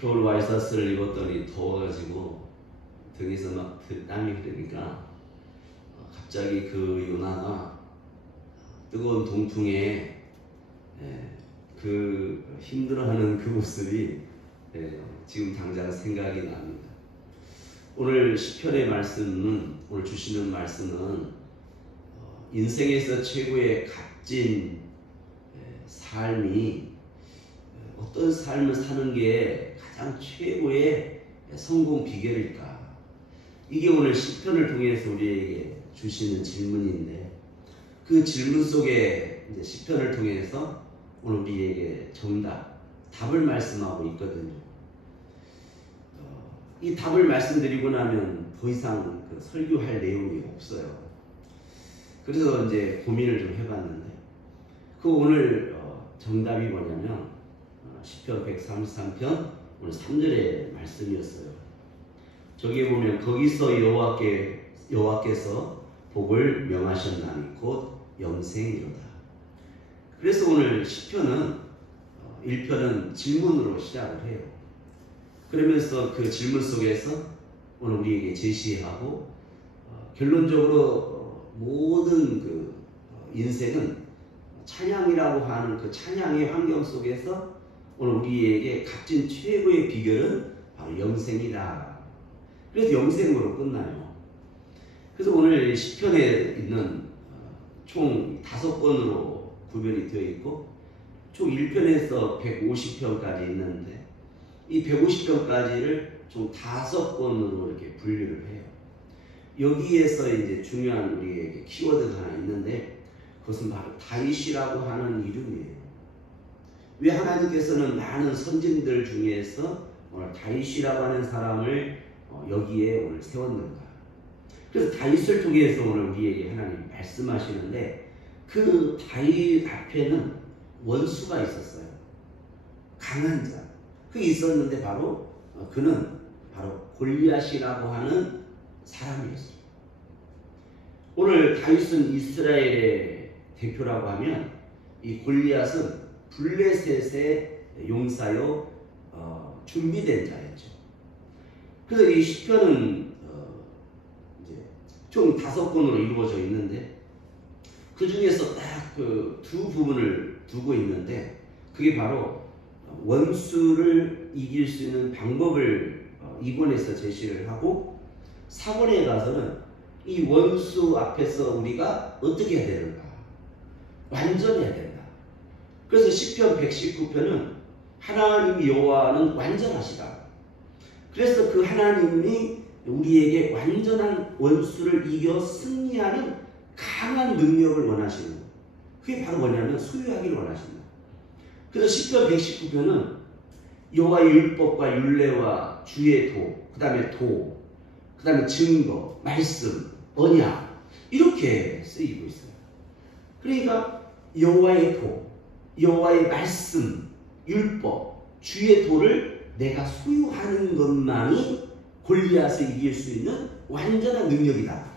겨울 와이셔츠를 입었더니 더워가지고 등에서 막 땀이 흐르니까 갑자기 그 요나가 뜨거운 동풍에 그 힘들어하는 그 모습이 지금 당장 생각이 납니다. 오늘 시편의 말씀은, 오늘 주시는 말씀은 인생에서 최고의 값진 삶이 어떤 삶을 사는 게 가장 최고의 성공 비결일까? 이게 오늘 시편을 통해서 우리에게 주시는 질문인데, 그 질문 속에 이제 시편을 통해서 오늘 우리에게 답을 말씀하고 있거든요. 이 답을 말씀드리고 나면 더 이상 그 설교할 내용이 없어요. 그래서 이제 고민을 좀 해봤는데, 그 오늘 정답이 뭐냐면 시편 133편 오늘 3절의 말씀이었어요. 저기에 보면 거기서 여호와께서 복을 명하셨나니 곧 영생이로다. 그래서 오늘 시편은 1편은 질문으로 시작을 해요. 그러면서 그 질문 속에서 오늘 우리에게 제시하고 결론적으로 모든 그 인생은 찬양이라고 하는 그 찬양의 환경 속에서 오늘 우리에게 값진 최고의 비결은 바로 영생이다. 그래서 영생으로 끝나요. 그래서 오늘 시편에 있는 총 5권으로 구별이 되어 있고 총 1편에서 150편까지 있는데 이 150편까지를 총 5권으로 이렇게 분류를 해요. 여기에서 이제 중요한 우리에게 키워드가 하나 있는데 그것은 바로 다윗이라고 하는 이름이에요. 왜 하나님께서는 많은 선진들 중에서 오늘 다윗이라고 하는 사람을 여기에 오늘 세웠는가? 그래서 다윗을 통해서 오늘 우리에게 하나님 말씀하시는데 그 다윗 앞에는 원수가 있었어요. 강한 자. 그게 있었는데 바로 그는 바로 골리앗이라고 하는 사람이었어요. 오늘 다윗은 이스라엘의 대표라고 하면 이 골리앗은 블레셋의 용사요 준비된 자였죠. 그래서 이 시편은 이제 총 5권으로 이루어져 있는데 그 중에서 딱 그 두 부분을 두고 있는데 그게 바로 원수를 이길 수 있는 방법을 2권에서 제시를 하고 4권에 가서는 이 원수 앞에서 우리가 어떻게 해야 되는가? 완전해야 된다. 그래서 시편 119편은 하나님 여호와는 완전하시다. 그래서 그 하나님이 우리에게 완전한 원수를 이겨 승리하는 강한 능력을 원하시는 거예요. 그게 바로 뭐냐면 소유하기를 원하신다. 그래서 시편 119편은 여호와의 율법과 율례와 주의 그 다음에 그 다음에 증거, 말씀, 언약 이렇게 쓰이고 있어요. 그러니까 여호와의 여호와의 말씀, 율법, 주의 도를 내가 소유하는 것만이 골리앗을 이길 수 있는 완전한 능력이다.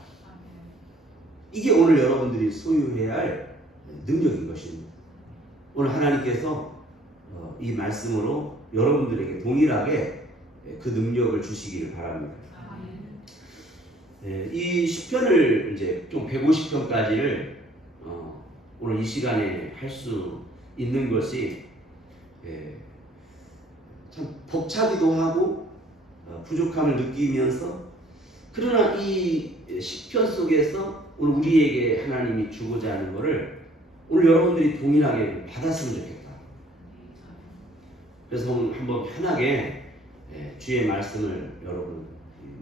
이게 오늘 여러분들이 소유해야 할 능력인 것입니다. 오늘 하나님께서 이 말씀으로 여러분들에게 동일하게 그 능력을 주시기를 바랍니다. 이 시편을 이제 좀 150편까지를 오늘 이 시간에 할 수 있는 것이 참 벅차기도 하고 부족함을 느끼면서 그러나 이 시편 속에서 오늘 우리에게 하나님이 주고자 하는 것을 오늘 여러분들이 동일하게 받았으면 좋겠다. 그래서 오늘 한번 편하게 주의 말씀을 여러분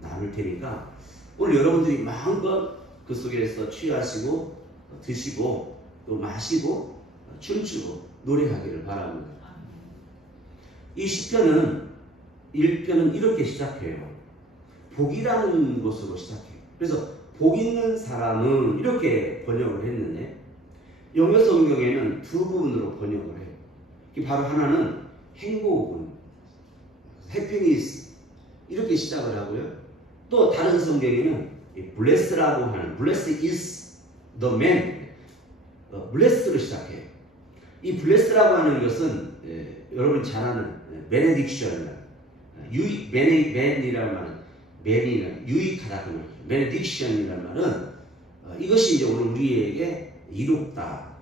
나눌 테니까 오늘 여러분들이 마음껏 그 속에서 취하시고 드시고 또 마시고 춤추고 노래하기를 바랍니다. 이 시편은 1편은 이렇게 시작해요. 복이라는 것으로 시작해요. 그래서 복 있는 사람은 이렇게 번역을 했는데 영어 성경에는 두 부분으로 번역을 해요. 바로 하나는 행복은 happiness 이렇게 시작을 하고요. 또 다른 성경에는 blessed라고 하는 blessed is the man blessed로 시작해요. 이 blessed라고 하는 것은 여러분 잘 아는 benediction 맨이라는 말은 맨이란 유익하다 그 말이죠. benediction이라는 말은 이것이 이제 오늘 우리에게 이롭다,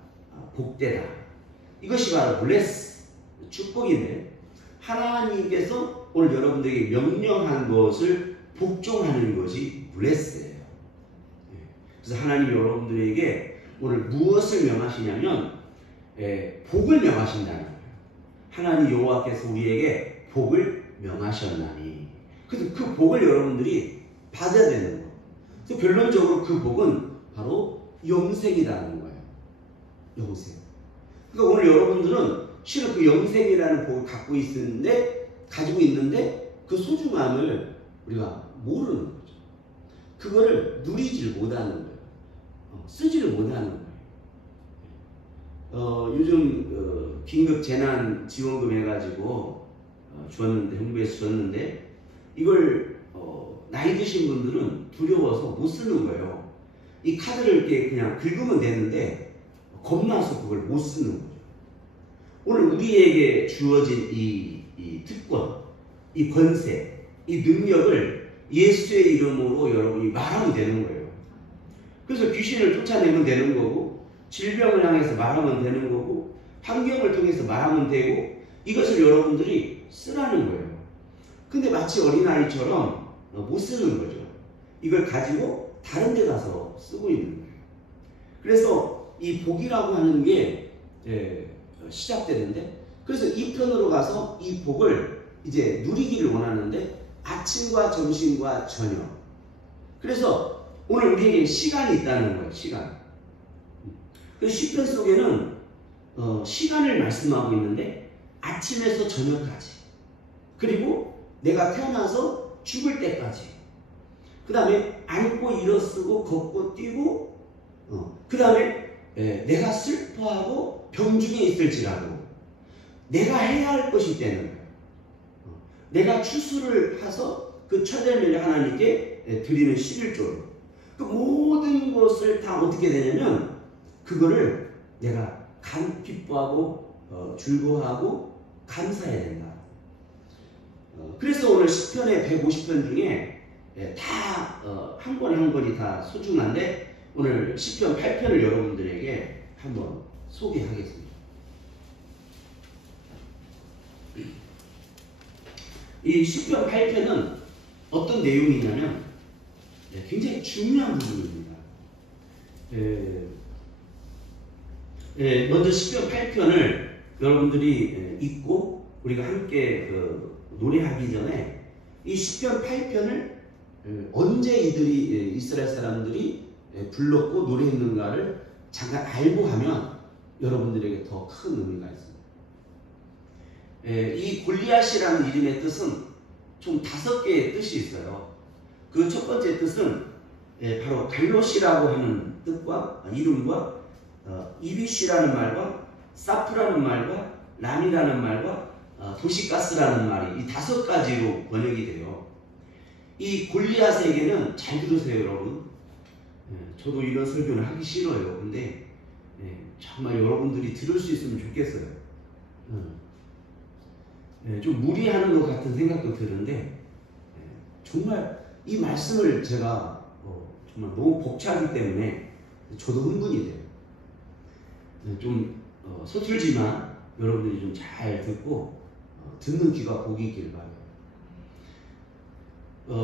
복되다. 이것이 바로 bless, 축복인데 하나님께서 오늘 여러분들에게 명령한 것을 복종하는 것이 bless예요. 그래서 하나님이 여러분들에게 오늘 무엇을 명하시냐면 복을 명하신다는 거예요. 하나님 여호와께서 우리에게 복을 명하셨나니. 그래서 그 복을 여러분들이 받아야 되는 거예요. 그래서 결론적으로 그 복은 바로 영생이라는 거예요. 영생. 그러니까 오늘 여러분들은 실은 그 영생이라는 복을 가지고 있는데 그 소중함을 우리가 모르는 거죠. 그거를 누리질 못하는 거예요. 쓰지를 못하는 거예요. 요즘 긴급 재난 지원금 해가지고 주었는데, 정부에서 줬는데 이걸 나이 드신 분들은 두려워서 못 쓰는 거예요. 이 카드를 이렇게 그냥 긁으면 되는데 겁나서 그걸 못 쓰는 거죠. 오늘 우리에게 주어진 이 특권, 이 권세, 이 능력을 예수의 이름으로 여러분이 말하면 되는 거예요. 그래서 귀신을 쫓아내면 되는 거고, 질병을 향해서 말하면 되는 거고, 환경을 통해서 말하면 되고, 이것을 여러분들이 쓰라는 거예요. 근데 마치 어린아이처럼 못 쓰는 거죠. 이걸 가지고 다른 데 가서 쓰고 있는 거예요. 그래서 이 복이라고 하는 게 시작되는데, 그래서 이 편으로 가서 이 복을 이제 누리기를 원하는데 아침과 점심과 저녁. 그래서 오늘 우리에게 시간이 있다는 거예요. 시간. 그 시편 속에는 시간을 말씀하고 있는데 아침에서 저녁까지, 그리고 내가 태어나서 죽을 때까지, 그 다음에 앉고 일어서고 걷고 뛰고, 그 다음에 내가 슬퍼하고 병중에 있을지라도 내가 해야 할 것이 있다는 거예요. 내가 추수를 해서 그 첫열매를 하나님께 드리는 11조로 그 모든 것을 다 어떻게 되냐면 그거를 내가 기뻐하고 즐거워하고 감사해야 된다. 그래서 오늘 시편의 150편 중에 다 한 권 한 권이 다 소중한데 오늘 시편 8편을 여러분들에게 한번 소개하겠습니다. 이 시편 8편은 어떤 내용이냐면 굉장히 중요한 부분입니다. 먼저 시편 8편을 여러분들이 읽고 우리가 함께 노래하기 전에 이 시편 8편을 언제 이들이 이스라엘 사람들이 불렀고 노래했는가를 잠깐 알고 하면 여러분들에게 더 큰 의미가 있습니다. 이 골리앗이라는 이름의 뜻은 총 5개의 뜻이 있어요. 그 첫 번째 뜻은 바로 갈롯이라고 하는 뜻과 이름과 이비시라는 말과 사프라는 말과 람이라는 말과 도시가스라는 말이 이 5가지로 번역이 돼요. 이 골리앗에게는, 잘 들으세요 여러분, 저도 이런 설교는 하기 싫어요. 근데 정말 여러분들이 들을 수 있으면 좋겠어요. 좀 무리하는 것 같은 생각도 드는데 정말 이 말씀을 제가 정말 너무 벅차기 때문에 저도 흥분이 돼요. 좀 서툴지만 여러분들이 좀 잘 듣고 듣는 귀가 복이 있길 바라요.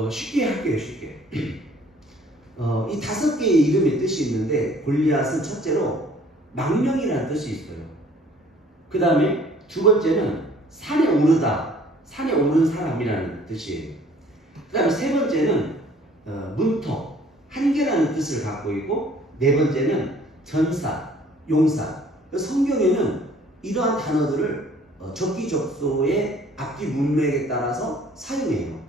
쉽게 할게요. 쉽게. 이 5개의 이름의 뜻이 있는데 골리앗은 첫째로 망령이라는 뜻이 있어요. 그 다음에 두 번째는 산에 오르다, 산에 오른 사람이라는 뜻이에요. 그 다음에 세 번째는 문턱, 한계라는 뜻을 갖고 있고, 네 번째는 전사, 용사. 성경에는 이러한 단어들을 적기적소의 앞뒤 문맥에 따라서 사용해요.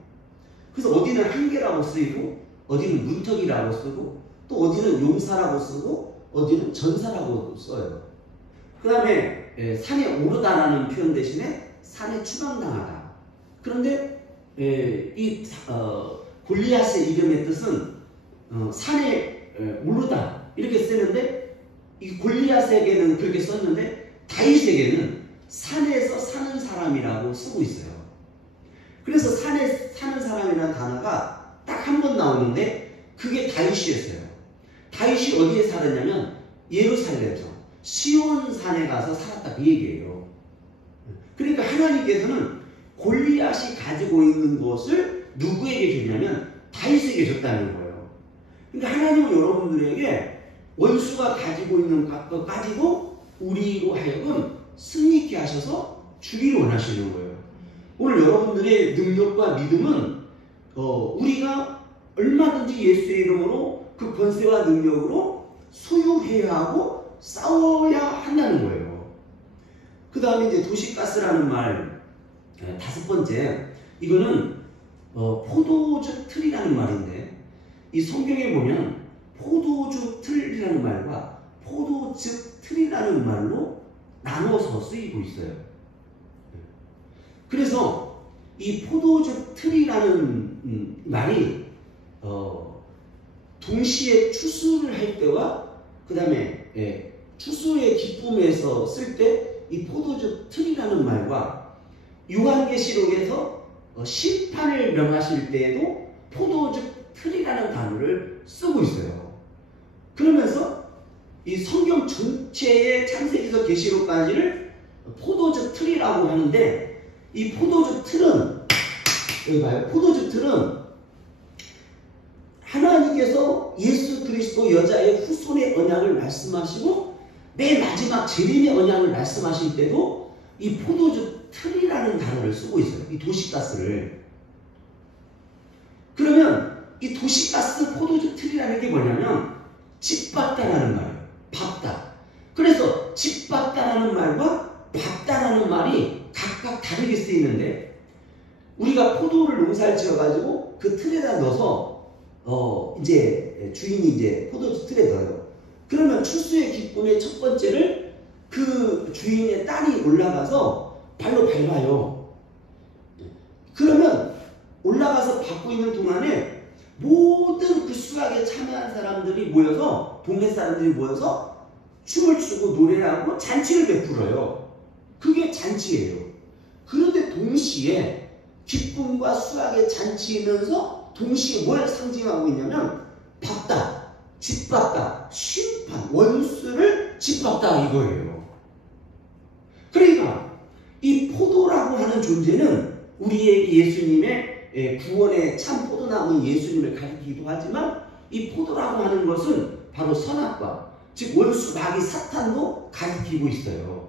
그래서 어디는 한계라고 쓰이고, 어디는 문턱이라고 쓰고, 또 어디는 용사라고 쓰고, 어디는 전사라고 써요. 그 다음에 산에 오르다라는 표현 대신에 산에 추방당하다. 그런데 이 골리앗의 이름의 뜻은 산에 오르다 이렇게 쓰는데, 이 골리앗에게는 그렇게 썼는데 다윗에게는 산에서 사는 사람이라고 쓰고 있어요. 그래서 산에 사는 사람이라는 단어가 딱 한 번 나오는데 그게 다윗이었어요. 다윗이 어디에 살았냐면 예루살렘에서 시온산에 가서 살았다 그 얘기예요. 그러니까 하나님께서는 골리앗이 가지고 있는 것을 누구에게 줬냐면 다윗에게 줬다는 거예요. 그러니까 하나님은 여러분들에게 원수가 가지고 있는 것까지도 우리로 하여금 승리케 하셔서 주기를 원하시는 거예요. 오늘 여러분들의 능력과 믿음은 우리가 얼마든지 예수의 이름으로 그 권세와 능력으로 소유해야 하고 싸워야 한다는 거예요. 그 다음에 이제 도시가스라는 말, 다섯 번째, 이거는 포도주 틀이라는 말인데, 이 성경에 보면 포도주 틀이라는 말과 포도즙 틀이라는 말로 나눠서 쓰이고 있어요. 그래서 이 포도주 틀이라는 말이 동시에 추수를 할 때와 그 다음에 추수의 기쁨에서 쓸 때 이 포도주 틀이라는 말과 요한계시록에서 심판을 명하실 때에도 포도주 틀이라는 단어를 쓰고 있어요. 그러면서 이 성경 전체의 창세기서 계시록까지를 포도주 틀이라고 하는데, 이 포도주 틀은 여기 봐요. 포도주 틀은 하나님께서 예수 그리스도 여자의 후손의 언약을 말씀하시고 맨 마지막 재림의 언약을 말씀하실 때도 이 포도주 틀이라는 단어를 쓰고 있어요. 이 도시가스를. 그러면 이 도시가스 포도주 틀이라는 게 뭐냐면 집밥다라는 말이에요. 밥다. 그래서 집밥다라는 말과 밥다라는 말이 각각 다르게 쓰이는데, 우리가 포도를 농사를 지어가지고 그 틀에다 넣어서 이제 주인이 이제 포도주 틀에 넣어요. 그러면 추수의 기쁨의 첫 번째를 그 주인의 딸이 올라가서 발로 밟아요. 그러면 올라가서 밟고 있는 동안에 모든 그 수확에 참여한 사람들이 모여서, 동네 사람들이 모여서 춤을 추고 노래를 하고 잔치를 베풀어요. 그게 잔치예요. 그런데 동시에 기쁨과 수확의 잔치이면서 동시에 뭘 상징하고 있냐면 밥다, 집밥다, 심판, 원수를 집밥다 이거예요. 그러니까 이 포도라고 하는 존재는 우리의 예수님의 구원의 참 포도나무 예수님을 가리키기도 하지만, 이 포도라고 하는 것은 바로 선악과, 즉 원수 마귀 사탄도 가리키고 있어요.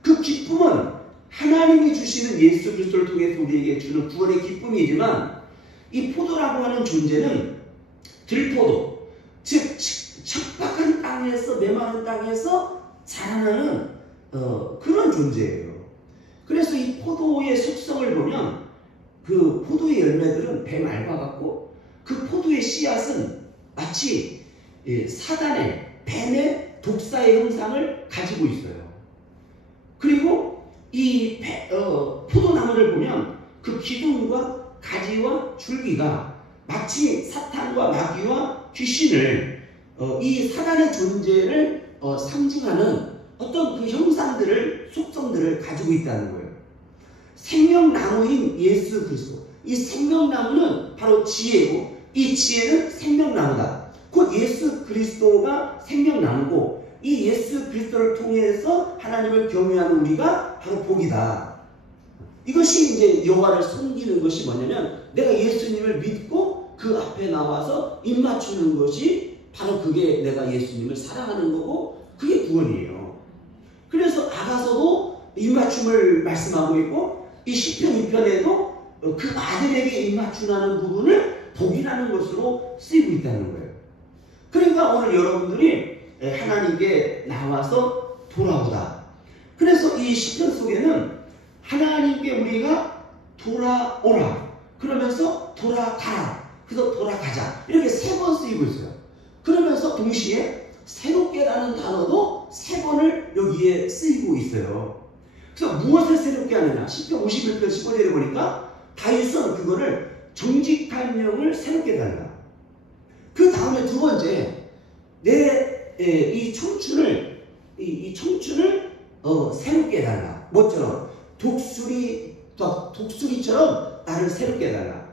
그 기쁨은 하나님이 주시는 예수 그리스도를 통해서 우리에게 주는 구원의 기쁨이지만, 이 포도라고 하는 존재는 들포도, 즉 척박한 땅에서, 메마른 땅에서 자라나는 그런 존재예요. 그래서 이 포도의 속성을 보면 그 포도의 열매들은 뱀알과 같고, 그 포도의 씨앗은 마치 사단의, 뱀의 독사의 형상을 가지고 있어요. 그리고 이 포도나무를 보면 그 기둥과 가지와 줄기가 마치 사탄과 마귀와 귀신을, 이 사단의 존재를 상징하는 어떤 그 형상들을, 속성들을 가지고 있다는 거예요. 생명나무인 예수 그리스도, 이 생명나무는 바로 지혜고, 이 지혜는 생명나무다. 곧 예수 그리스도가 생명나무고, 이 예수 그리스도를 통해서 하나님을 경외하는 우리가 바로 복이다. 이것이 이제 여호와를 섬기는 것이 뭐냐면, 내가 예수님을 믿고 그 앞에 나와서 입 맞추는 것이 바로 그게 내가 예수님을 사랑하는 거고, 그게 구원이에요. 그래서 아가서도 입맞춤을 말씀하고 있고, 이 시편 2편에도 그 아들에게 입맞춤하는 부분을 복이라는 것으로 쓰이고 있다는 거예요. 그러니까 오늘 여러분들이 하나님께 나와서 돌아오다. 그래서 이 시편 속에는 하나님께 우리가 돌아오라, 그러면서 돌아가라, 그래서 돌아가자, 이렇게 세 번 쓰이고 있어요. 그러면서 동시에 새롭게라는 단어도 세 번을 여기에 쓰이고 있어요. 그래서 무엇을 새롭게 하느냐, 시편 51편 15절에 보니까 다윗은 그거를 정직한 영을 새롭게 달라. 그 다음에 두 번째, 이 청춘을 새롭게 달라. 뭐처럼? 독수리처럼 나를 새롭게 해달라.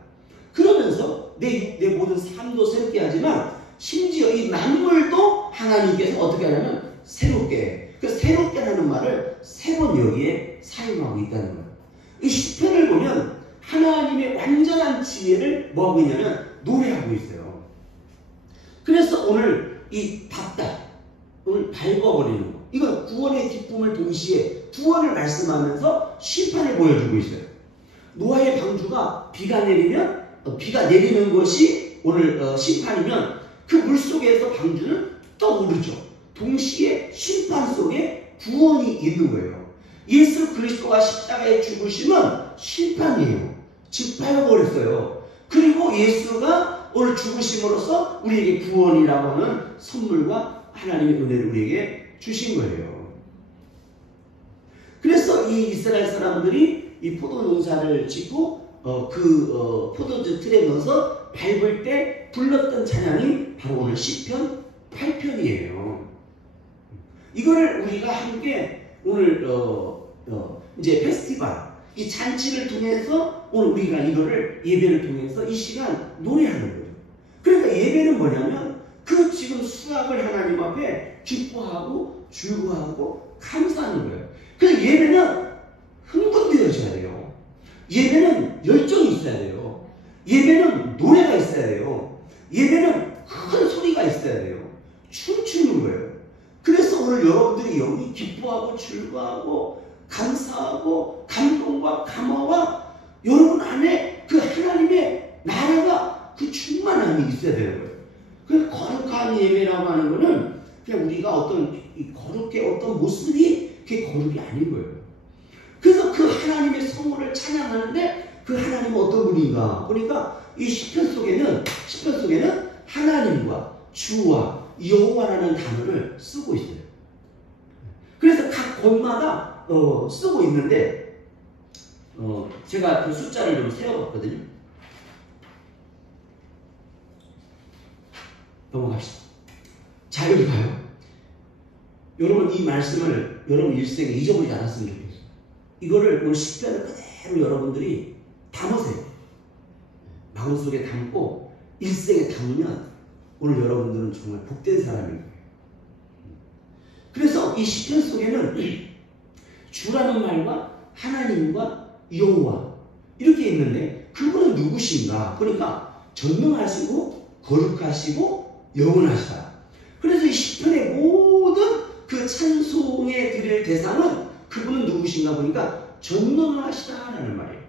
그러면서 내 모든 삶도 새롭게 하지만 심지어 이 만물도 하나님께서 어떻게 하냐면 새롭게, 그 새롭게라는 말을 세 번 여기에 사용하고 있다는 거예요. 이 시편을 보면 하나님의 완전한 지혜를 뭐하고 있냐면 노래하고 있어요. 그래서 오늘 이 답다, 오늘 밟아버리는 거, 이건 구원의 기쁨을 동시에 구원을 말씀하면서 심판을 보여주고 있어요. 노아의 방주가 비가 내리는 것이 오늘 심판이면 그 물속에서 방주는 떠오르죠. 동시에 심판 속에 구원이 있는 거예요. 예수 그리스도가 십자가에 죽으심은 심판이에요. 짓밟아버렸어요. 그리고 예수가 오늘 죽으심으로써 우리에게 구원이라고 하는 선물과 하나님의 은혜를 우리에게 주신 거예요. 그래서 이 이스라엘 사람들이 이 포도 농사를 짓고 포도주 틀에 넣어서 밟을 때 불렀던 찬양이 바로 오늘 시편 8편이에요. 이거를 우리가 함께 오늘 이제 페스티벌, 이 잔치를 통해서 오늘 우리가 이거를 예배를 통해서 이 시간 노래하는 거예요. 그러니까 예배는 뭐냐면 그 지금 수확을 하나님 앞에 기뻐하고 즐거워하고 감사하는 거예요. 그래서 예배는 흥분되어져야 돼요. 예배는 열정이 있어야 돼요. 예배는 노래가 있어야 돼요. 예배는 큰 소리가 있어야 돼요. 춤추는 거예요. 그래서 오늘 여러분들이 여기 기뻐하고 즐거워하고 감사하고 감동과 감화와 여러분 안에 그 하나님의 나라가 그 충만함이 있어야 되는 거예요. 그 거룩한 예배라고 하는 거는 그냥 우리가 어떤 거룩의 어떤 모습이 그게 거룩이 아닌 거예요. 그래서 그 하나님의 성물을 찬양하는데 그 하나님은 어떤 분인가 보니까 이 시편 속에는 하나님과 주와 여호와라는 단어를 쓰고 있어요. 그래서 각 권마다 쓰고 있는데 제가 그 숫자를 좀 세어봤거든요. 넘어갑시다. 자, 여기 봐요. 여러분 이 말씀을 여러분 일생에 잊어버리지 않았으면 좋겠어요. 이거를 오늘 시편을 그대로 여러분들이 담으세요. 마음속에 담고 일생에 담으면 오늘 여러분들은 정말 복된 사람인 거예요. 그래서 이 시편 속에는 주라는 말과 하나님과 여호와 이렇게 있는데 그분은 누구신가? 그러니까 전능하시고 거룩하시고 영원하시다. 그래서 이 시편의 모든 그 찬송에 드릴 대상은 그분은 누구신가 보니까 전능하시다라는 말이에요.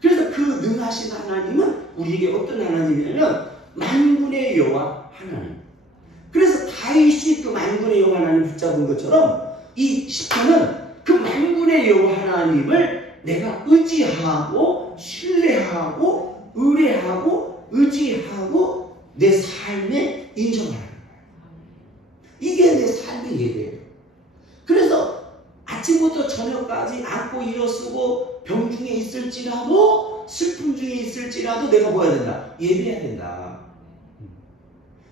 그래서 그 능하신 하나님은 우리에게 어떤 하나님이냐면 만군의 여호와 하나님. 그래서 다윗이 그 만군의 여호와 하나님 붙잡은 것처럼 이 시편은 그 만군의 여호와 하나님을 내가 의지하고 신뢰하고 의뢰하고 의지하고 내 삶에 인정하는 거예요. 이게 내 삶의 예배예요. 그래서 아침부터 저녁까지 안고 일어서고 병 중에 있을지라도 슬픔 중에 있을지라도 내가 뭐 해야 된다? 예배해야 된다.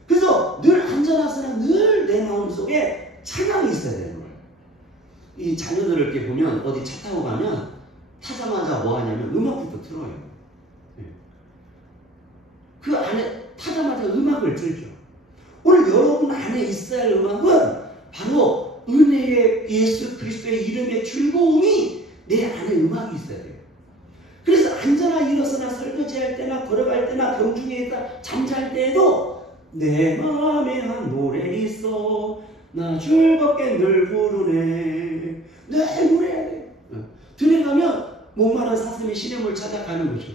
그래서 늘 안전하으나 늘 내 마음속에 찬양이 있어야 되는 거예요. 이 자녀들을 이렇게 보면 어디 차 타고 가면 타자마자 뭐 하냐면 음악부터 틀어요. 그 안에 타자마자 음악을 틀죠. 오늘 여러분 안에 있어야 할 음악은 바로 은혜의 예수 그리스도의 이름의 즐거움이 내 안에 음악이 있어야 돼요. 그래서 앉아나 일어서나 설거지할 때나 걸어갈 때나 병 중에 있다 잠잘 때에도 내 마음에 한 노래 있어 나 즐겁게 늘 부르네. 늘 노래해야 돼. 들어가면 목마른 사슴이 시냇물 찾아가는 거죠.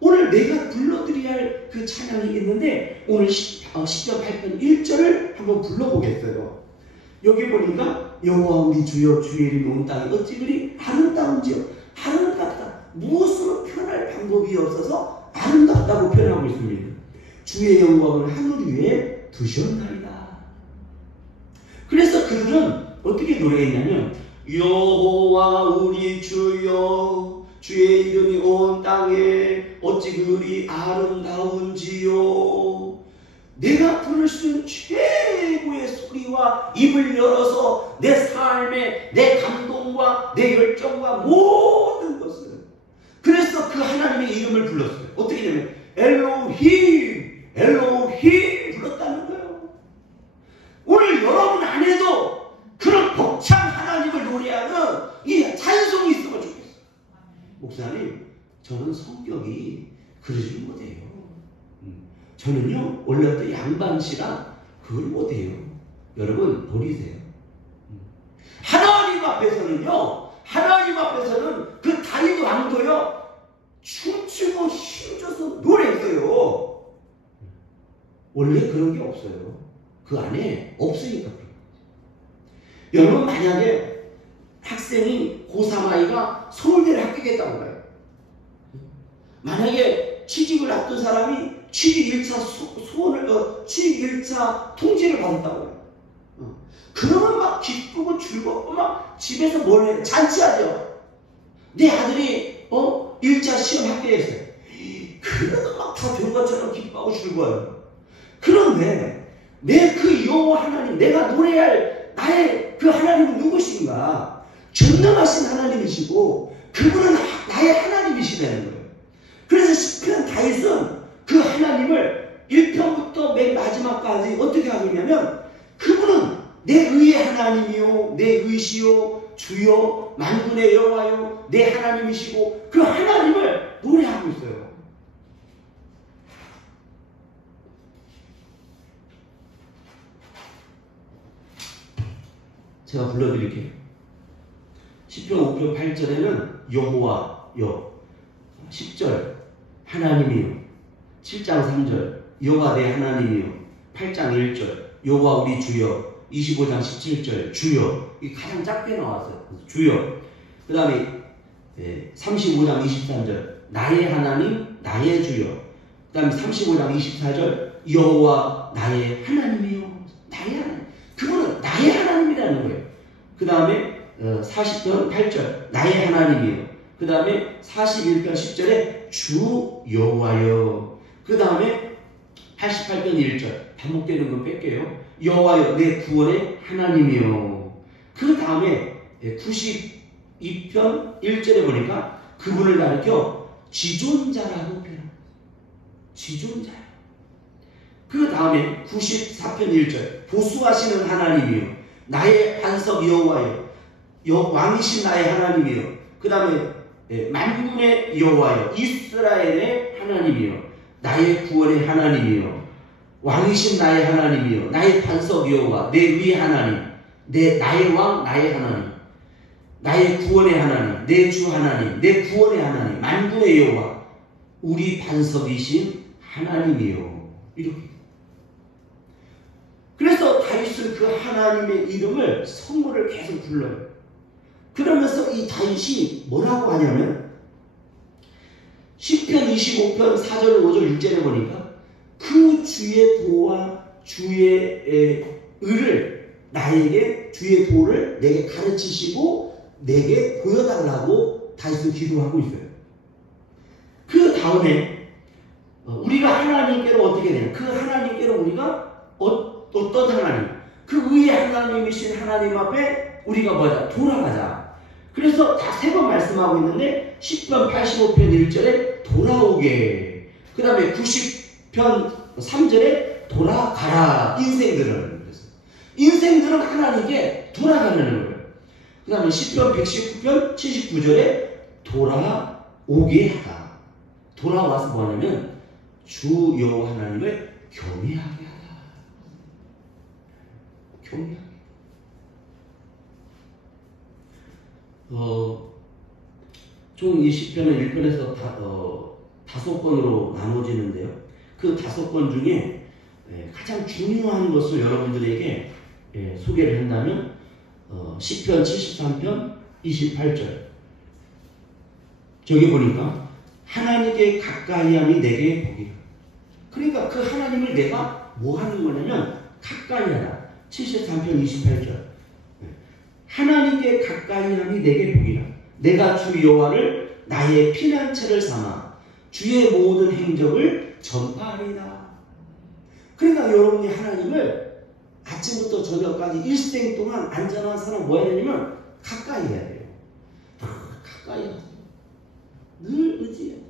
오늘 내가 불러드려야 할 그 찬양이 있는데 오늘 10편 8편 1절을 한번 불러보겠어요. 여기 보니까 여호와 우리 주여 주의 이름이 온 땅에 어찌 그리 아름다운지요. 아름답다. 무엇으로 표현할 방법이 없어서 아름답다고 표현하고 있습니다. 주의 영광을 하늘 위에 두셨나이다. 그래서 그들은 어떻게 노래했냐면 여호와 우리 주여 주의 이름이 온 땅에 어찌 그리 아름다운지요. 내가 부를 수 있는 최고의 소리와 입을 열어서 내 삶에 내 감동과 내 열정과 모든 것을 그래서 그 하나님의 이름을 불렀어요. 어떻게 되면 엘로힘, 엘로힘 불렀다는 거예요. 오늘 여러분 안에도 그런 벅찬 하나님을 노래하는 이 찬송이 있으면 좋겠어요. 목사님, 저는 성격이 그러지 못해요. 저는요 원래 양반시라 그걸 못해요. 여러분 버리세요. 하나님 앞에서는요, 하나님 앞에서는 그 다윗 왕도요 춤추고 힘줘서 노래했어요. 원래 그런 게 없어요. 그 안에 없으니까 그런 거예요. 여러분 만약에 학생이 고3 아이가 서울대를 합격했다고 봐요. 만약에 취직을 앞둔 사람이 취직 1차 취직 1차 통지를 받았다고 해요. 그러면 막 기쁘고 즐겁고 막 집에서 뭘 해요? 잔치하죠. 내 아들이 1차 시험 합격했어요. 그래도 막 다 된 것처럼 기뻐하고 즐거워요. 그런데 내 그 여호와 하나님, 내가 노래할 나의 그 하나님은 누구신가? 전능하신 하나님이시고 그분은 나의 하나님이시다는 거예요. 그래서 시편 다윗은 그 하나님을 1편부터 맨 마지막까지 어떻게 하고 있냐면 그분은 내 의의 하나님이요 내 의시요 주요 만군의 여호와요 내 하나님이시고 그 하나님을 노래하고 있어요. 제가 불러드릴게요. 시편 5편 8절에는 여호와 여, 10절 하나님이요, 7장 3절 여호와 내 하나님이요, 8장 1절 여호와 우리 주여, 25장 17절 주여. 이게 가장 작게 나왔어요. 주여. 그 다음에 35장 23절 나의 하나님 나의 주여. 그 다음에 35장 24절 여호와 나의 하나님이요, 나의 하나님. 그거는 나의 하나님이라는 거예요. 그 다음에 40편 8절 나의 하나님이요. 그 다음에 41편 10절에 주 여호와여. 그 다음에 88편 1절 반복되는 건 뺄게요. 여호와여 내 구원의 하나님이요. 그 다음에 92편 1절에 보니까 그분을 가리켜 지존자라고 표현합니다. 지존자요. 그 다음에 94편 1절 보수하시는 하나님이요 나의 반석 여호와여 왕이신 나의 하나님이요. 그 다음에 만군의 여호와여 이스라엘의 하나님이요 나의 구원의 하나님이요 왕이신 나의 하나님이요 나의 반석 여호와 내 위의 하나님 나의 왕 나의 하나님 나의 구원의 하나님 내 주 하나님 내 구원의 하나님 만군의 여호와 우리 반석이신 하나님이요. 이렇게. 그래서 다윗은 그 하나님의 이름을 성물을 계속 불러요. 그러면서 이 다윗이 뭐라고 하냐면 시편 25편 4절 5절 6절에 보니까 그 주의 도와 주의 의를 나에게 주의 도를 내게 가르치시고 내게 보여달라고 다윗은 기도하고 있어요. 그 다음에 우리가 하나님께로 어떻게 되냐? 그 하나님께로 우리가 어떤 하나님? 그 의의 하나님이신 하나님 앞에 우리가 뭐다? 돌아가자. 그래서 다 세 번 말씀하고 있는데 10편 85편 1절에 돌아오게, 그 다음에 90편 3절에 돌아가라. 인생들은 하나님께 돌아가는 거예요. 그 다음에 10편 119편 79절에 돌아오게 하라. 돌아와서 뭐하냐면 주 여호와 하나님을 경외하게 하라. 경외하게. 총 이 시편은 1편에서 5권으로 나눠지는데요. 그 5권 중에 가장 중요한 것을 여러분들에게 소개를 한다면 시편 73편 28절 저기 보니까 하나님께 가까이함이 내게 복이라. 그러니까 그 하나님을 내가 뭐 하는 거냐면 가까이하라. 73편 28절 하나님께 가까이함이 내게 복이라. 내가 주 여호와를 나의 피난처를 삼아 주의 모든 행적을 전파하리라. 그러니까 여러분이 하나님을 아침부터 저녁까지 일생 동안 안전한 사람 뭐 해야 되냐면 가까이 해야 돼요. 가까이 하세요. 늘 의지해야 돼.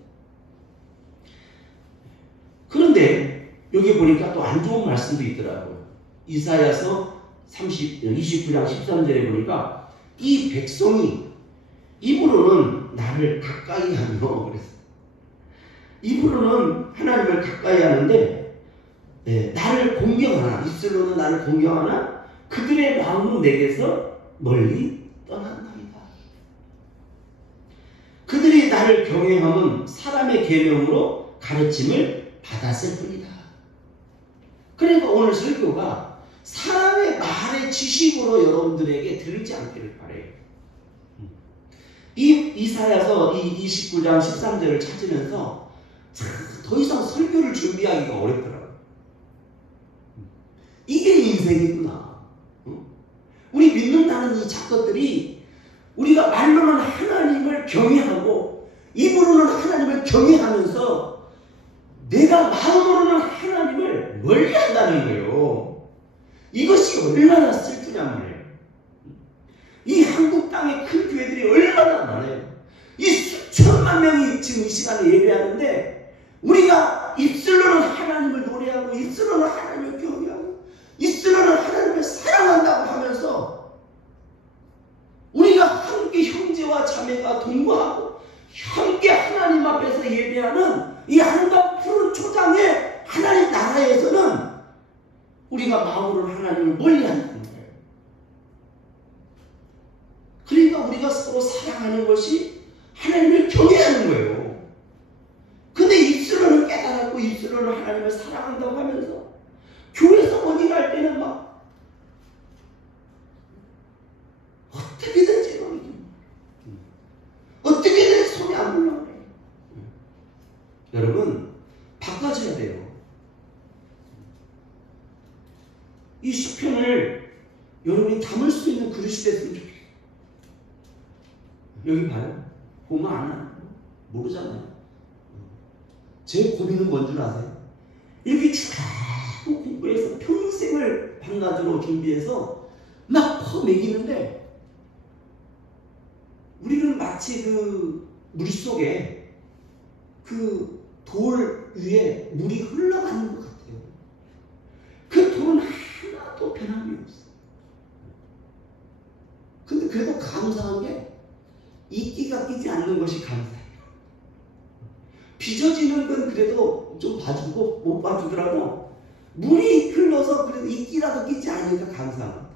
그런데 여기 보니까 또 안 좋은 말씀도 있더라고요. 이사야서 29장 13절에 보니까 이 백성이 입으로는 나를 가까이 하며 그래서 입으로는 하나님을 가까이 하는데 나를 공경하나 입술로는 나를 공경하나 그들의 마음은 내게서 멀리 떠난다이다. 그들이 나를 경외함은 사람의 계명으로 가르침을 받았을 뿐이다. 그러니까 오늘 설교가 사람의 말의 지식으로 여러분들에게 들리지 않기를 바래요. 이 이사야서 이 29장 13절을 찾으면서 더 이상 설교를 준비하기가 어렵더라고요. 이게 인생이구나. 우리 믿는다는 이 작것들이 우리가 말로는 하나님을 경외하고 입으로는 하나님을 경외하면서 내가 마음으로는 하나님을 멀리한다는 거예요. 이것이 얼마나 슬프냐 말이에요. 이 한국 땅의 큰 교회들이 얼마나 많아요. 이 수천만 명이 지금 이 시간에 예배하는데 우리가 입술로는 하나님을 노래하고 입술로는 하나님을 경외하고 입술로는 하나님을 사랑한다고 하면서 우리가 함께 형제와 자매가 동거하고 함께 하나님 앞에서 예배하는 이 아름다운 푸른 초장의 하나님 나라에서는 우리가 마음으로는 하나님을 멀리한다는 거예요. 그러니까 우리가 서로 사랑하는 것이 하나님을 경외하는 거예요. 근데 입술로는 깨달았고 입술로는 하나님을 사랑한다고 하면서 교회에서 어디 갈 때는 막 어떻게든지 어떻게든 손이 안 올라오네. 여러분 바꿔줘야 돼요. 이 시편을 여러분이 담을 수 있는 그릇이 됐으면 좋겠어요. 여기 봐요. 보면 아나? 모르잖아요. 제 고민은 뭔 줄 아세요? 이렇게 쭉 공부해서 평생을 밤낮으로 준비해서 막 퍼먹이는데 우리는 마치 그 물속에 그 돌 위에 물이 흘러가는 것 같아요. 그 돌은 하나도 변함이 없어요. 근데 그래도 감사한 게 이끼가 끼지 않는 것이 감사해요. 빚어지는 건 그래도 좀 봐주고 못 봐주더라도 물이 흘러서 그래도 이끼라도 끼지 않으니까 감사합니다.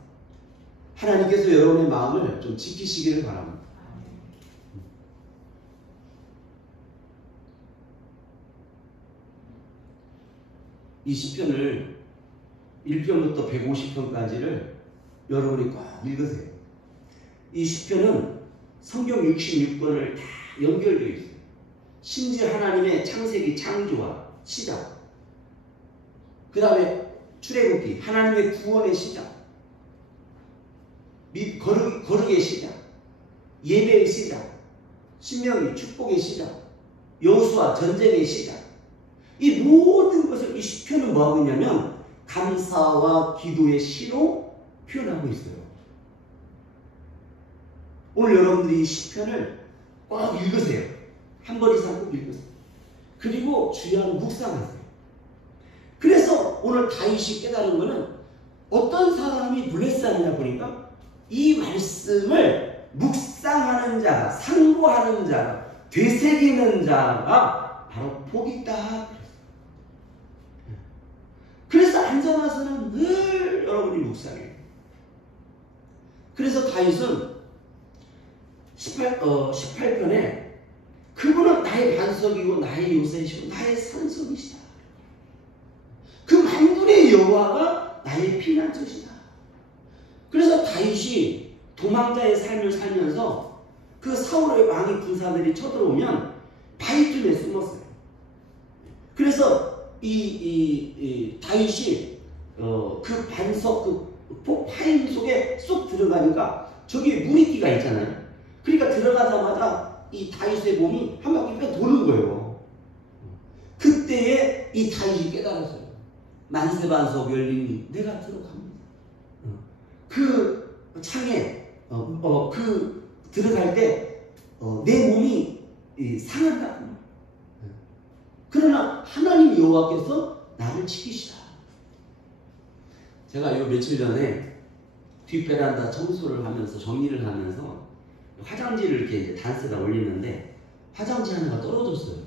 하나님께서 여러분의 마음을 좀 지키시기를 바랍니다. 이 시편을 1편부터 150편까지를 여러분이 꼭 읽으세요. 이 시편은 성경 66권을 다 연결되어 있어요. 심지어 하나님의 창세기 창조와 시작, 그 다음에 출애굽기 하나님의 구원의 시작, 거룩의 시작, 예배의 시작, 신명기 축복의 시작, 여호수아 전쟁의 시작, 이 모든 것을 이 시편은 뭐하고 있냐면 감사와 기도의 시로 표현하고 있어요. 오늘 여러분들이 이 시편을 꼭 읽으세요. 한 번 이상 꼭 읽으세요. 그리고 주의하는 묵상하세요. 그래서 오늘 다윗이 깨달은 것은 어떤 사람이 블레셋이냐 보니까 이 말씀을 묵상하는 자, 상고하는 자, 되새기는 자가 바로 복이 있다. 그래서 앉아 나서는 늘 여러분이 묵상해요. 그래서 다윗은 18편에 그분은 나의 반석이고 나의 요새이시고 나의 산성이시다. 그 만군의 여호와가 나의 피난처시다. 그래서 다윗이 도망자의 삶을 살면서 그 사울의 왕의 군사들이 쳐들어오면 바위쯤에 숨었어요. 그래서 이 다윗이 그 반석 그 파인 속에 쏙 들어가니까 저기 무리기가 있잖아요. 그러니까 들어가자마자 이 다윗의 몸이 한 바퀴 뺑 도는 거예요. 그때에 이 다윗이 깨달았어요. 만세반석 열리니 내가 들어갑니다. 그 창에 그 들어갈 때 내 몸이 상한다. 그러나 하나님 여호와께서 나를 지키시라. 제가 요 며칠 전에 뒷베란다 청소를 하면서 정리를 하면서 화장지를 이렇게 이제 단스에다 올리는데 화장지 하나가 떨어졌어요.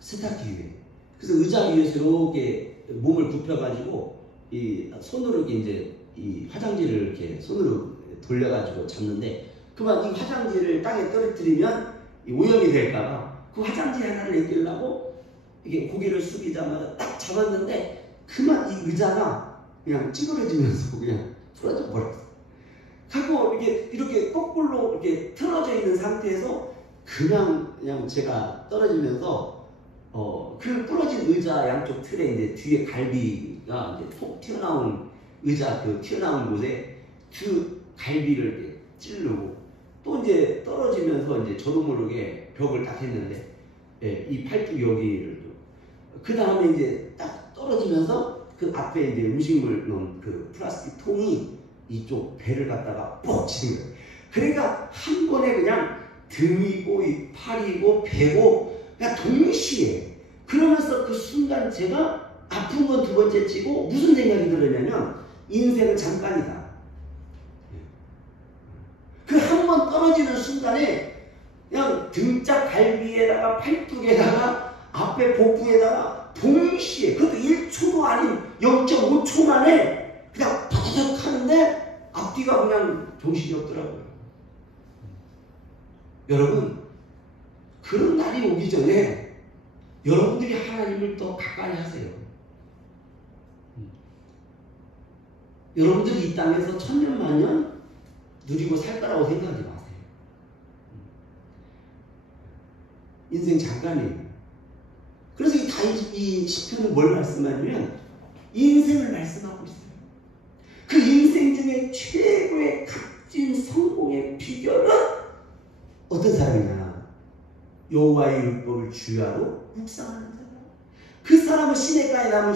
세탁기 위에. 그래서 의자 위에서 이렇게 몸을 굽혀가지고 이 손으로 이제 이 화장지를 이렇게 손으로 돌려가지고 잡는데 그만 이 화장지를 땅에 떨어뜨리면 오염이 될까봐 그 화장지 하나를 내끼려고 이게 고개를 숙이자마자 딱 잡았는데 그만 이 의자가 그냥 찌그러지면서 그냥 풀어져 버렸어. 하고 이렇게 거꾸로 이렇게 틀어져 있는 상태에서 그냥 제가 떨어지면서 그 부러진 의자 양쪽 틀에 이제 뒤에 갈비가 이제 톡 튀어나온 의자 그 튀어나온 곳에 그 갈비를 이렇게 찌르고 또 이제 떨어지면서 이제 저도 모르게 벽을 딱 했는데 이 팔뚝 여기를 그 다음에 이제 딱 떨어지면서 그 앞에 이제 음식물 넣은 그 플라스틱 통이 이쪽 배를 갖다가 뻑 치는 거예요. 그러니까 한 번에 그냥 등이고 이 팔이고 배고 그냥 동시에 그러면서 그 순간 제가 아픈 건 두 번째 치고 무슨 생각이 들었냐면 인생은 잠깐이다. 그 한 번 떨어지는 순간에 그냥 등짝 갈비에다가 팔뚝에다가 앞에 복부에다가 동시에 그것도 1초도 아닌 0.5초 만에 그냥 푸득 하는데 앞뒤가 그냥 정신이 없더라고요. 여러분 그런 날이 오기 전에 여러분들이 하나님을 더 가까이 하세요. 여러분들이 이 땅에서 천년만년 누리고 살 거라고 생각하지 마세요. 인생 잠깐이에요. 그래서 이 시편은 뭘 말씀하냐면 인생을 말씀하고 있어요. 그 인생 중에 최고의 값진 성공의 비결은 어떤 사람이냐? 여호와의 율법을 주야로 묵상하는 사람. 그 사람은 시냇가에 나무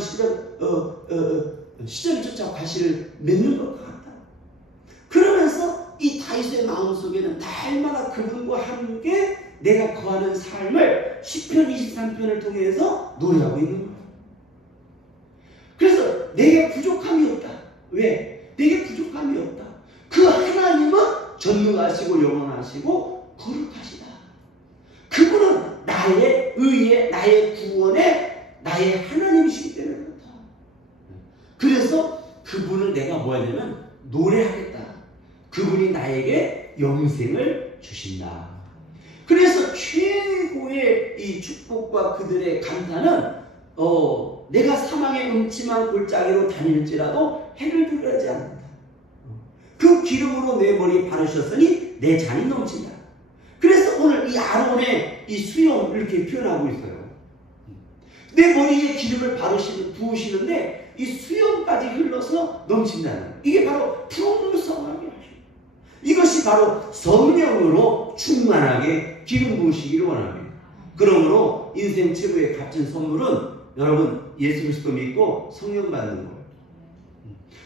시절이 쫓아 과실을 맺는 것과 같다. 그러면서 이 다윗의 마음속에는 날마다 그분과 함께 내가 거하는 삶을 시편 23편을 통해서 노래하고 있는 거예요. 그래서 내게 부족함이 없다. 왜? 내게 부족함이 없다. 그 하나님은 전능하시고 영원하시고 거룩하시다. 그분은 나의 의의, 나의 구원의, 나의 하나님이시기 때문에 그렇다. 그래서 그분을 내가 뭐 하냐면 노래하겠다. 그분이 나에게 영생을 주신다. 그래서 최고의 이 축복과 그들의 감탄은 내가 사망의 음침한 골짜기로 다닐지라도 해를 두려워하지 않는다. 그 기름으로 내 머리에 바르셨으니 내 잔이 넘친다. 그래서 오늘 이 아론의 이 수염을 이렇게 표현하고 있어요. 내 머리에 기름을 부으시는데 이 수염까지 흘러서 넘친다는 거예요. 이게 바로 풍성하게 하시고 이것이 바로 성령으로 충만하게 기름 부으시기를 원합니다. 그러므로 인생 최고의 값진 선물은 여러분 예수 그리스도 믿고 성령 받는 거예요.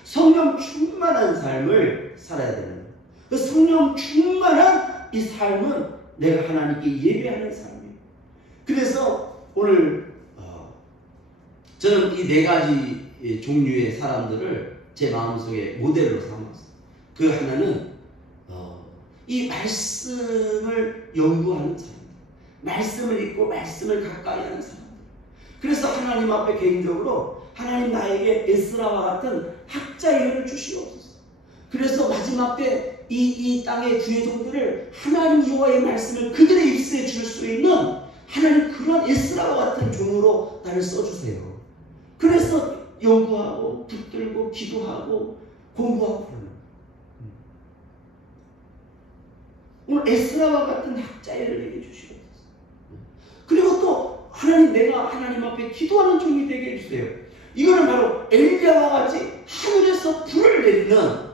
성령 충만한 삶을 살아야 되는 거예요. 그 성령 충만한 이 삶은 내가 하나님께 예배하는 삶이에요. 그래서 오늘 저는 이 네 가지 종류의 사람들을 제 마음속에 모델로 삼았어요. 그 하나는 이 말씀을 연구하는 사람, 말씀을 읽고 말씀을 가까이 하는 사람. 그래서 하나님 앞에 개인적으로 하나님 나에게 에스라와 같은 학자의 은혜를 주시옵소서. 그래서 마지막 때 이 땅의 주의 종들을 하나님 여호와의 말씀을 그들의 입술에 줄 수 있는 하나님 그런 에스라와 같은 종으로 나를 써주세요. 그래서 연구하고 붙들고 기도하고 공부하고 그러는 거예요. 오늘 에스라와 같은 학자의 은혜를 주시옵소서. 그리고 또 하나님 내가 하나님 앞에 기도하는 종이 되게 해주세요. 이거는 바로 엘리야와 같이 하늘에서 불을 내리는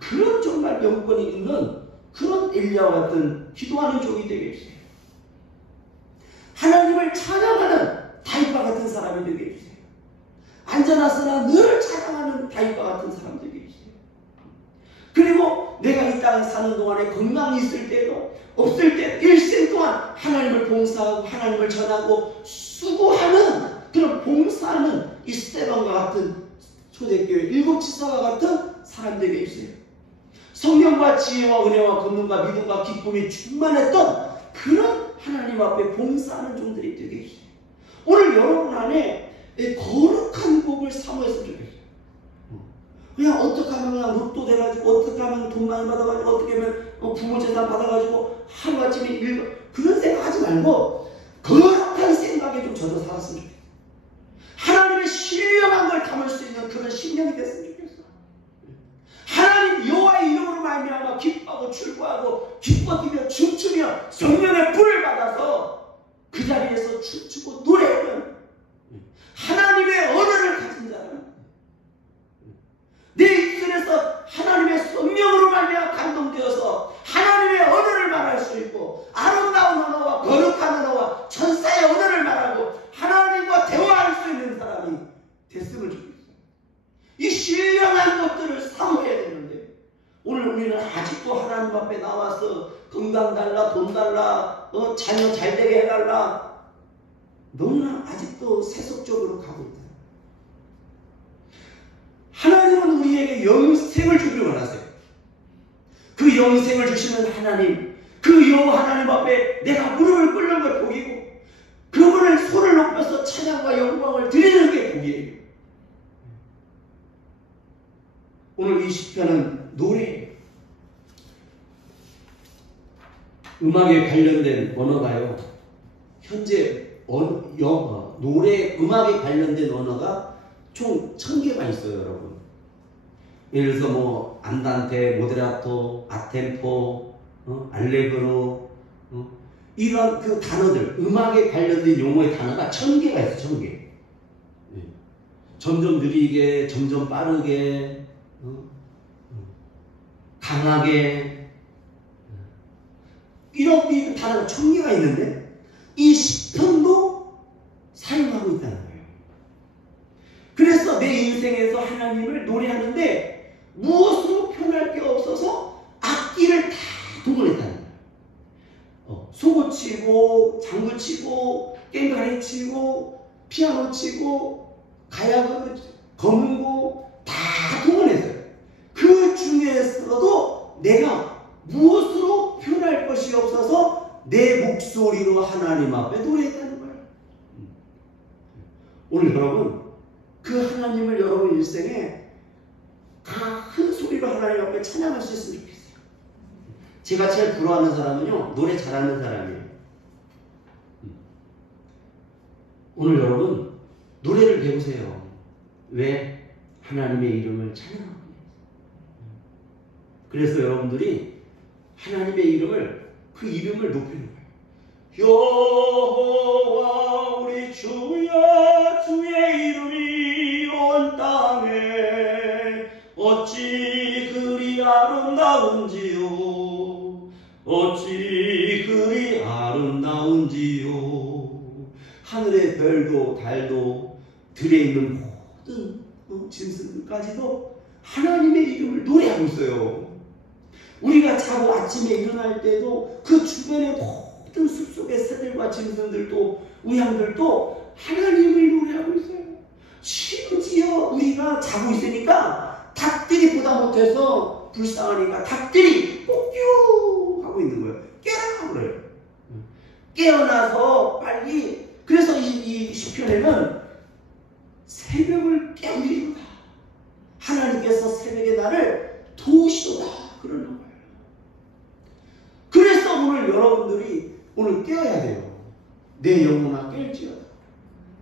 그런 정말 영권이 있는 그런 엘리야와 같은 기도하는 종이 되게 해주세요. 하나님을 찬양하는 다윗과 같은 사람이 되게 해주세요. 앉아나서나 늘 찬양하는 다윗과 같은 사람 되게 해주세요. 그리고 내가 이 땅에 사는 동안에 건강이 있을 때도 없을 때 일생 동안 하나님을 봉사하고 하나님을 전하고 수고하는 그런 봉사하는 이 스테반과 같은 초대교회 일곱 지사와 같은 사람들에게 있어요. 성령과 지혜와 은혜와 권능과 믿음과 기쁨이 충만했던 그런 하나님 앞에 봉사하는 종들이 되게 있어요. 오늘 여러분 안에 거룩한 복을 사모했으면 좋겠어요. 그냥 어떻게 하면 그냥 로또 돼가지고 어떻게 하면 돈 많이 받아가지고 어떻게 하면 부모 재산 받아가지고 하루아침에 그런 생각하지 말고 거룩한 생각에 좀 젖어 살았으면 좋겠어요. 하나님의 신령한 걸 담을 수 있는 그런 신령이 됐으면 좋겠어요. 하나님 여호와의 이름으로 말미암아 기뻐하고 출구하고 기뻐 뛰며 춤추며 성령의 불을 받아서 그 자리에서 춤추고 노래하면 하나님의 언어를 가진 자는 내 입술에서 하나님의 성령으로 말미암아 감동되어서 하나님의 언어를 말할 수 있고 아름다운 언어와 거룩한 언어와 천사의 언어를 말하고 하나님과 대화할 수 있는 사람이 됐으면 좋겠어요. 이 신령한 것들을 사모해야 되는데 오늘 우리는 아직도 하나님 앞에 나와서 건강 달라 돈 달라 자녀 잘 되게 해달라 너무나 아직도 세속적으로 가고 있다. 하나님은 우리에게 영생을 주기를 원하세요. 그 영생을 주시는 하나님, 그 여호와 하나님 앞에 내가 무릎을 꿇는 걸 복이고 그분을 손을 높여서 찬양과 영광을 드리는 게 복이에요. 오늘 이 시편은 노래, 음악에 관련된 언어가요. 현재 노래, 음악에 관련된 언어가 총 1000개가 있어요, 여러분. 예를 들어서 뭐 안단테, 모데라토, 아템포, 알레그로 이런 그 단어들, 음악에 관련된 용어의 단어가 1000개가 있어요, 1000개. 네. 점점 느리게, 점점 빠르게, 강하게 이런 단어가 1000개가 있는데 이 시편도 사용하고 있다는 거예요. 그래서 내 인생에서 하나님을 노래하는데 무엇으로 표현할 게 없어서 악기를 다 동원했다는 거예요. 소고 치고, 장구 치고, 깽가리 치고, 피아노 치고, 가야금, 검은고 다 동원했어요. 그 중에서도 내가 무엇으로 표현할 것이 없어서 내 목소리로 하나님 앞에 노래했다는 거예요. 오늘 여러분 그 하나님을 여러분 일생에 다 큰 소리로 하나님 앞에 찬양할 수 있으면 좋겠어요. 제가 제일 부러워하는 사람은요 노래 잘하는 사람이에요. 오늘 여러분 노래를 배우세요. 왜? 하나님의 이름을 찬양하고 그래서 여러분들이 하나님의 이름을 그 이름을 높이는 거예요. 여호와 우리 주여 주의 이름이 온 땅에 어찌 그리 아름다운지요 어찌 그리 아름다운지요 하늘의 별도 달도 들에 있는 모든 짐승들까지도 하나님의 이름을 노래하고 있어요. 우리가 자고 아침에 일어날 때도 그 주변의 모든 숲속의 새들과 짐승들도 우양들도 하나님을 노래하고 있어요. 심지어 우리가 자고 있으니까 닭들이 보다 못해서 불쌍하니까 닭들이 뽀끼 하고 있는 거예요. 깨라 그래요. 깨어나서 빨리 그래서 이 시편에는 새벽을 깨우리로다. 하나님께서 새벽에 나를 도우시도다 그러는 거예요. 그래서 오늘 여러분들이 오늘 깨어야 돼요. 내 영혼아 깰지어다.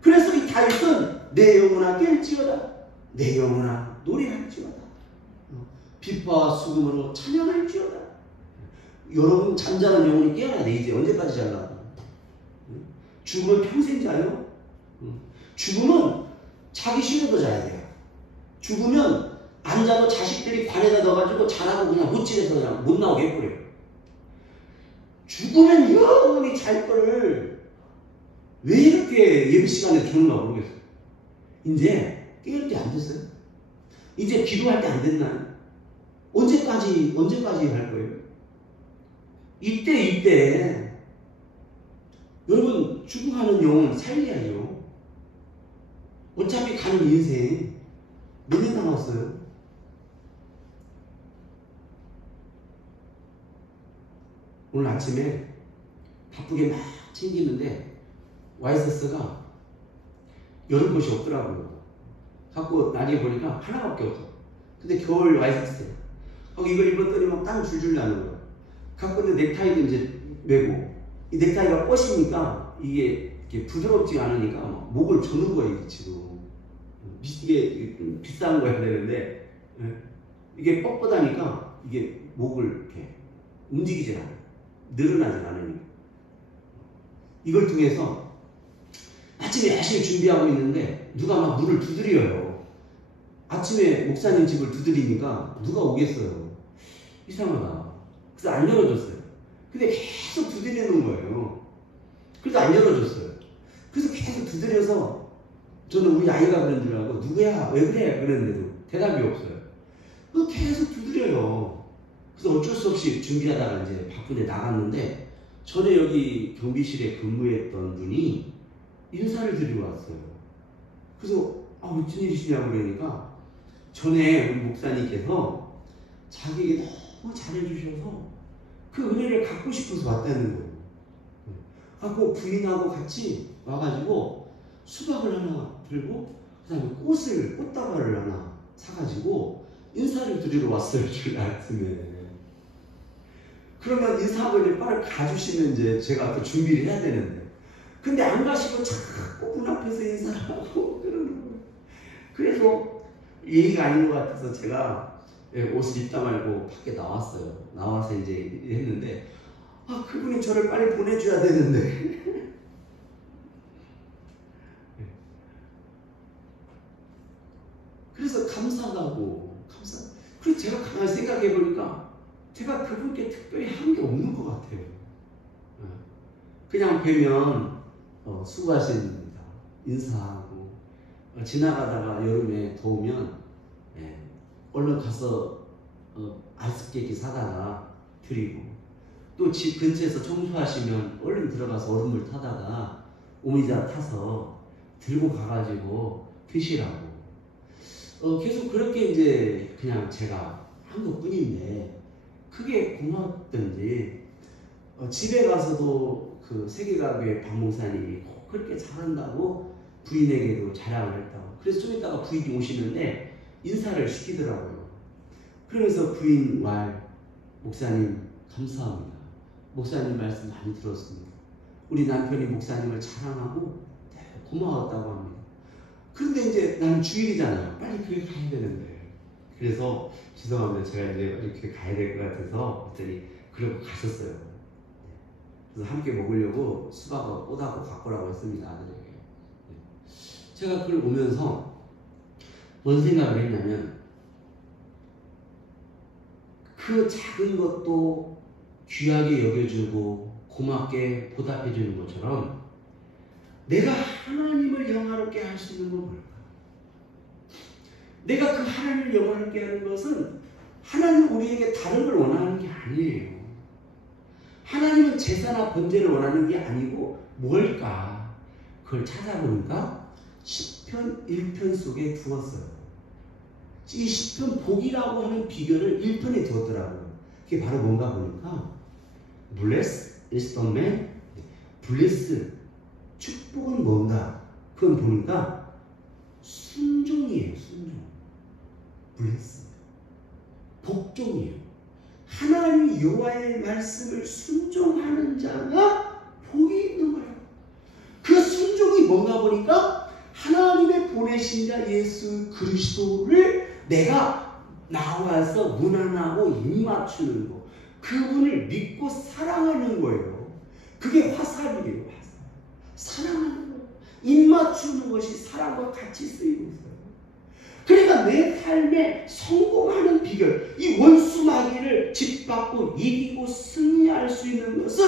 그래서 이 다윗은 내 영혼아 깰지어다. 내 영혼아 노래할지어다. 빛과 수금으로 찬양할지어다. 여러분 잠자는 영혼이 깨어야 돼. 이제 언제까지 잘라고? 죽으면 평생 자요? 죽으면 자기 싫어도 자야 돼요. 죽으면 안 자도 자식들이 관에다 넣어가지고 자라고 그냥 못질해서 그냥 못 나오게 해버려요. 죽으면 영원히 잘 거를 왜 이렇게 예배 시간에 주는가 모르겠어요. 이제 깨울 때 안 됐어요? 이제 기도할 때 안 됐나요? 언제까지 할 거예요? 이때. 여러분, 죽어가는 영혼 살려야죠. 어차피 가는 인생 몇 년 남았어요? 오늘 아침에 바쁘게 막 챙기는데 와이셔츠가 여름 것이 없더라고요. 갖고 나중에 보니까 하나밖에 없어. 근데 겨울 와이셔츠예요. 이걸 입었더니 막 땀 줄줄 나는 거예요. 갖고 있는 넥타이도 이제 메고, 이 넥타이가 뻗으니까 이게 부드럽지 않으니까 막 목을 조는 거예요, 지금. 이게 비싼 거야 되는데, 이게 뻣뻣하니까 이게 목을 이렇게 움직이질 않아요. 늘어나질 않으니까. 이걸 통해서 아침에 열심히 준비하고 있는데 누가 막 문을 두드려요. 아침에 목사님 집을 두드리니까 누가 오겠어요. 이상하다. 그래서 안 열어줬어요. 근데 계속 두드리는 거예요. 그래서 안 열어줬어요. 그래서 계속 두드려서 저는 우리 아이가 그런 줄 알고 누구야? 왜 그래? 그랬는데도 대답이 없어요. 그래서 계속 두드려요. 그래서 어쩔 수 없이 준비하다가 이제 바쁜데 나갔는데 전에 여기 경비실에 근무했던 분이 인사를 드리러 왔어요. 그래서 무슨 일이시냐고 그러니까 전에 우리 목사님께서 자기에게 너무 잘해주셔서 그 은혜를 갖고 싶어서 왔다는 거예요. 갖고 부인하고 같이 와가지고 수박을 하나 들고 그 다음에 꽃다발을 하나 사가지고 인사를 드리러 왔어요. 주일 아침에. 그러면 인사하고 이제 빨리 가주시면 이제 제가 또 준비를 해야 되는데 근데 안 가시고 자꾸 문 앞에서 인사를 하고 그러는 거예요. 그래서 예의가 아닌 것 같아서 제가 옷을 입다 말고 밖에 나왔어요. 나와서 이제 했는데 그분이 저를 빨리 보내줘야 되는데 그래서 감사하다고 그래서 제가 가만히 생각해 보니까 제가 그분께 특별히 한 게 없는 것 같아요. 그냥 뵈면 수고하십니다. 인사하고 지나가다가 여름에 더우면 얼른 가서 아이스 케이크 사다가 드리고 또 집 근처에서 청소하시면 얼른 들어가서 얼음물 타다가 오미자 타서 들고 가가지고 드시라고 계속 그렇게 이제 그냥 제가 한 것뿐인데 그게 고맙던지 집에 가서도 그 세계가교회 박목사님이 꼭 그렇게 잘한다고 부인에게도 자랑을 했다고. 그래서 좀 이따가 부인이 오시는데 인사를 시키더라고요. 그러면서 부인 말 목사님 감사합니다. 목사님 말씀 많이 들었습니다. 우리 남편이 목사님을 자랑하고 고마웠다고 합니다. 그런데 이제 나는 주일이잖아요. 빨리 교회 가야 되는데. 그래서 죄송합니다. 제가 이제 이렇게 가야 될 것 같아서 그랬더니 그러고 가셨어요. 그래서 함께 먹으려고 수박을 꼬다고 갖고 오라고 했습니다. 아들에게. 제가 그걸 보면서 뭔 생각을 했냐면 그 작은 것도 귀하게 여겨주고 고맙게 보답해주는 것처럼 내가 하나님을 영화롭게 할 수 있는 건 뭘까? 내가 그 하나님을 영화롭게 하는 것은 하나님 우리에게 다른 걸 원하는 게 아니에요. 하나님은 제사나 번제를 원하는 게 아니고 뭘까? 그걸 찾아보니까 시편 1편 속에 두었어요. 이 시편 복이라고 하는 비결을 1편에 두었더라고요. 그게 바로 뭔가 보니까 Blessed is the man. Blessed. 축복은 뭔가? 그건 보니까 순종이에요. 순종. Blessed. 복종이에요. 하나님 여호와의 말씀을 순종하는 자가 복이 있는 거예요. 그 순종이 뭔가 보니까 하나님의 보내신 자 예수 그리스도를 내가 나와서 문안하고 입맞추는 거. 그분을 믿고 사랑하는 거예요. 그게 화살이에요. 화살. 사랑하는 거예요. 입맞추는 것이 사랑과 같이 쓰이고 있어요. 그러니까 내 삶에 성공하는 비결, 이 원수 마귀를 짓밟고 이기고 승리할 수 있는 것은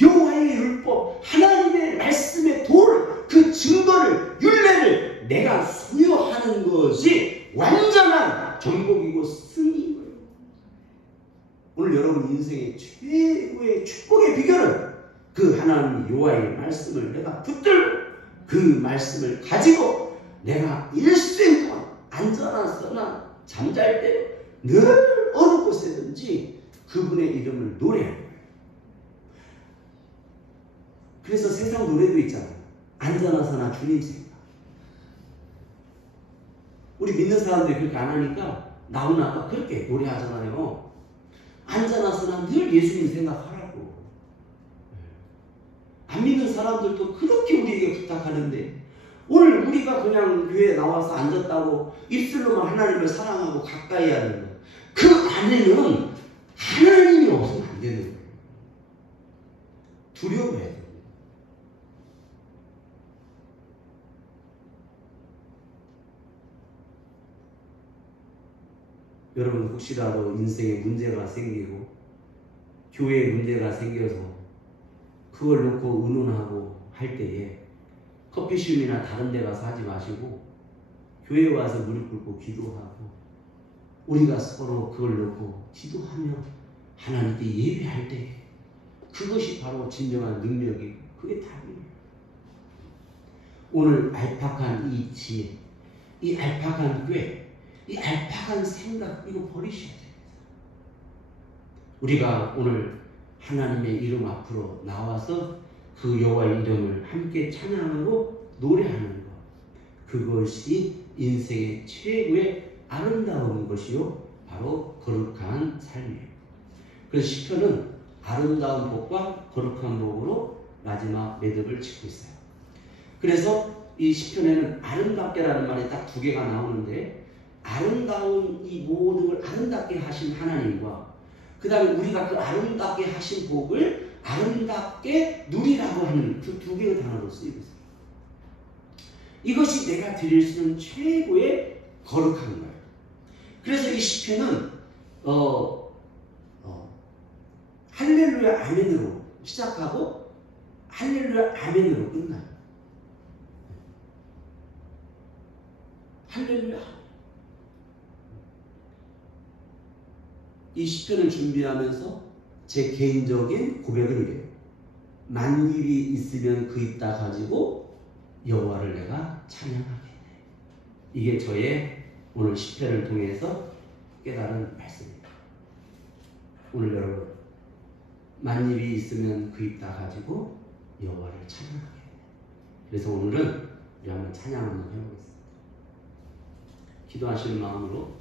여호와의 율법, 하나님의 말씀의 도를, 그 증거를, 율례를 내가 소유하는 것이 완전한 정복이고 승리인 거예요. 오늘 여러분 인생의 최고의 축복의 비결은 그 하나님 여호와의 말씀을 내가 붙들고 그 말씀을 가지고 내가 일생 동안 앉아나 서나 잠잘 때 늘 어느 곳에든지 그분의 이름을 노래하는 거예요. 그래서 세상 노래도 있잖아요. 앉아나 서나 주님 생각. 우리 믿는 사람들이 그렇게 안 하니까 나훈 아까 그렇게 노래하잖아요. 앉아나 서나 늘 예수님 생각하라고. 안 믿는 사람들도 그렇게 우리에게 부탁하는데 오늘 우리가 그냥 교회에 나와서 앉았다고 입술로만 하나님을 사랑하고 가까이 하는 것, 그 안에는 하나님이 없으면 안 되는 거예요. 두려워해야 돼요. 여러분 혹시라도 인생에 문제가 생기고 교회에 문제가 생겨서 그걸 놓고 의논하고 할 때에 커피숍이나 다른 데 가서 하지 마시고 교회에 와서 무릎 꿇고 기도하고 우리가 서로 그걸 놓고 기도하며 하나님께 예배할 때 그것이 바로 진정한 능력이고 그게 답이에요. 오늘 알팍한 이 지혜, 이 알팍한 꾀, 이 알팍한 생각 이거 버리셔야 됩니다. 우리가 오늘 하나님의 이름 앞으로 나와서 그 여호와의 이름을 함께 찬양하고 노래하는 것, 그것이 인생의 최고의 아름다운 것이요 바로 거룩한 삶이에요. 그래서 시편은 아름다운 복과 거룩한 복으로 마지막 매듭을 짓고 있어요. 그래서 이 시편에는 아름답게라는 말이 딱 두 개가 나오는데 아름다운 이 모든 걸 아름답게 하신 하나님과 그 다음에 우리가 그 아름답게 하신 복을 아름답게 누리라고 하는 그 두 개의 단어로 쓰이고 있어요. 이것이 내가 드릴 수 있는 최고의 거룩한 거예요. 그래서 이 시편은 할렐루야 아멘으로 시작하고 할렐루야 아멘으로 끝나요. 할렐루야. 이 시편을 준비하면서 제 개인적인 고백은 이래요. 만일이 있으면 그 있다 가지고 여호와를 내가 찬양하겠네. 이게 저의 오늘 시편을 통해서 깨달은 말씀입니다. 오늘 여러분 만일이 있으면 그 있다 가지고 여호와를 찬양하겠네. 그래서 오늘은 우리 한번 찬양 한번 해보겠습니다. 기도하시는 마음으로